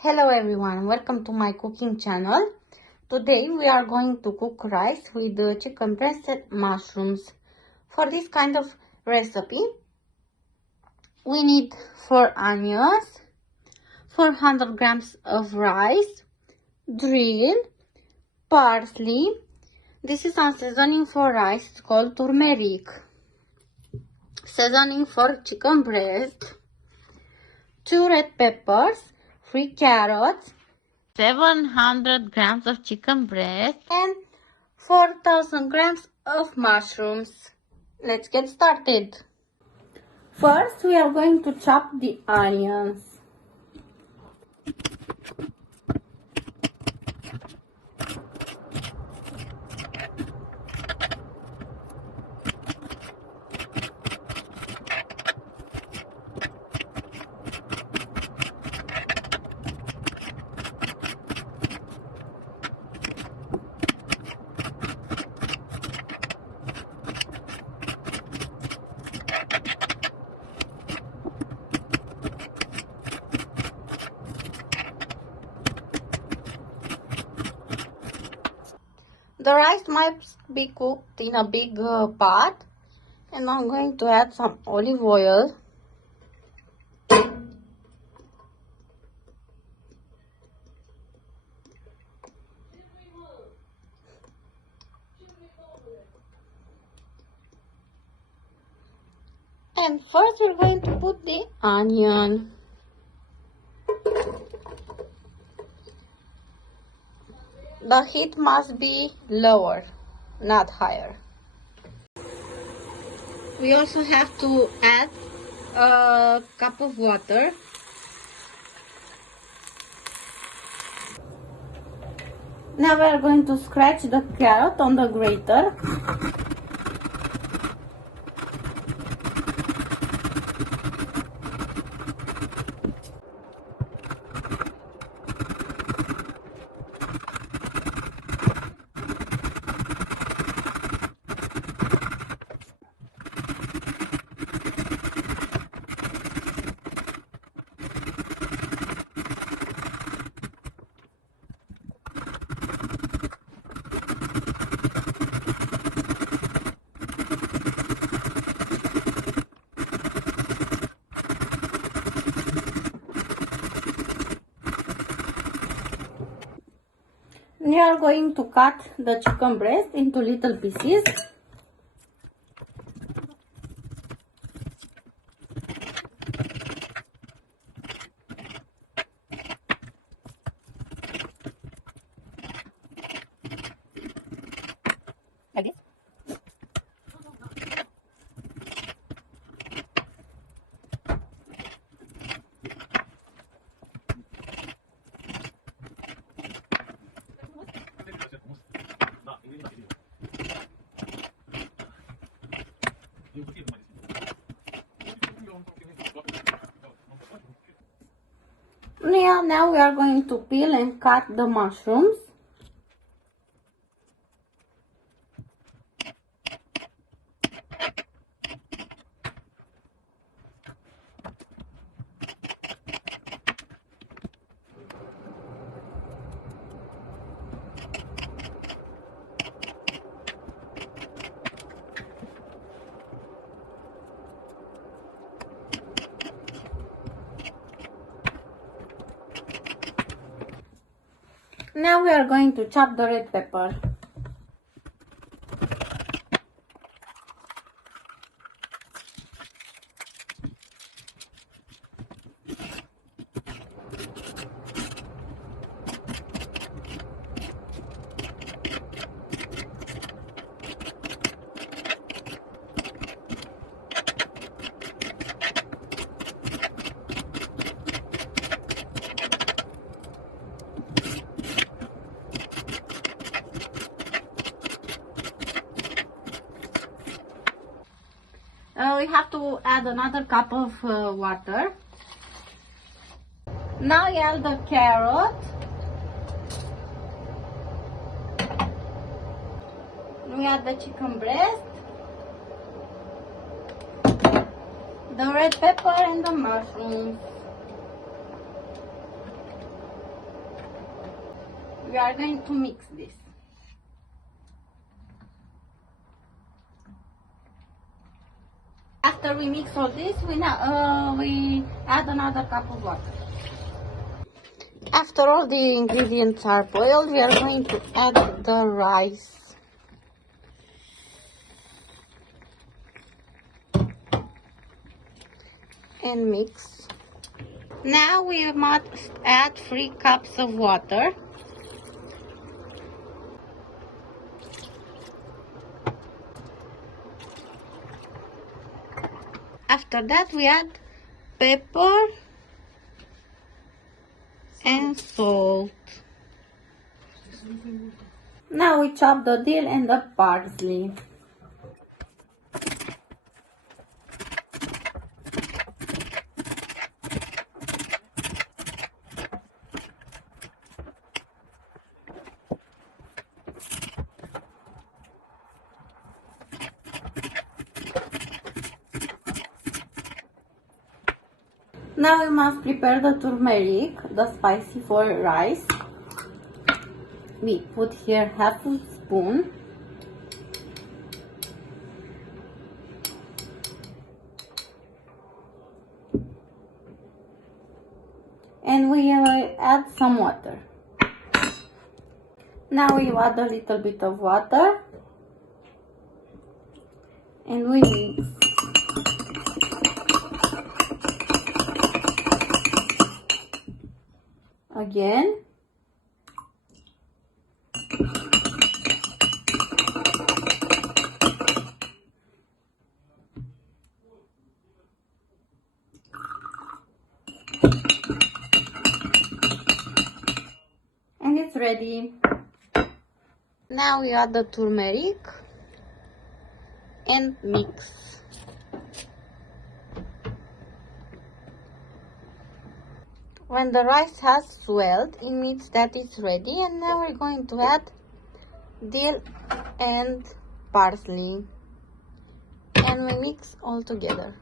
Hello everyone, welcome to my cooking channel. Today we are going to cook rice with chicken breast and mushrooms. For this kind of recipe, we need 4 onions, 400 grams of rice, dill, parsley. This is a seasoning for rice, it's called turmeric. Seasoning for chicken breast, 2 red peppers, 3 carrots, 700 grams of chicken breast, and 4000 grams of mushrooms. Let's get started. First, we are going to chop the onions. The rice must be cooked in a big pot, and I'm going to add some olive oil. And first we're going to put the onion. The heat must be lower, not higher. We also have to add a cup of water. Now we are going to scratch the carrot on the grater. We are going to cut the chicken breast into little pieces. Like this. Yeah, now we are going to peel and cut the mushrooms. Now we are going to chop the red pepper. We have to add another cup of water. Now you add the carrot. We add the chicken breast, the red pepper and the mushrooms. we are going to mix this. After we mix all this, we add another cup of water. After all the ingredients are boiled, we are going to add the rice. And mix. Now we must add 3 cups of water. After that we add pepper and salt. Now we chop the dill and the parsley. Now we must prepare the turmeric, the spicy for rice. We put here half a spoon. And we add some water. Now we add a little bit of water. And we mix. Again. And it's ready. Now we add the turmeric and mix. When the rice has swelled, it means that it's ready, and now we're going to add dill and parsley, and we mix all together.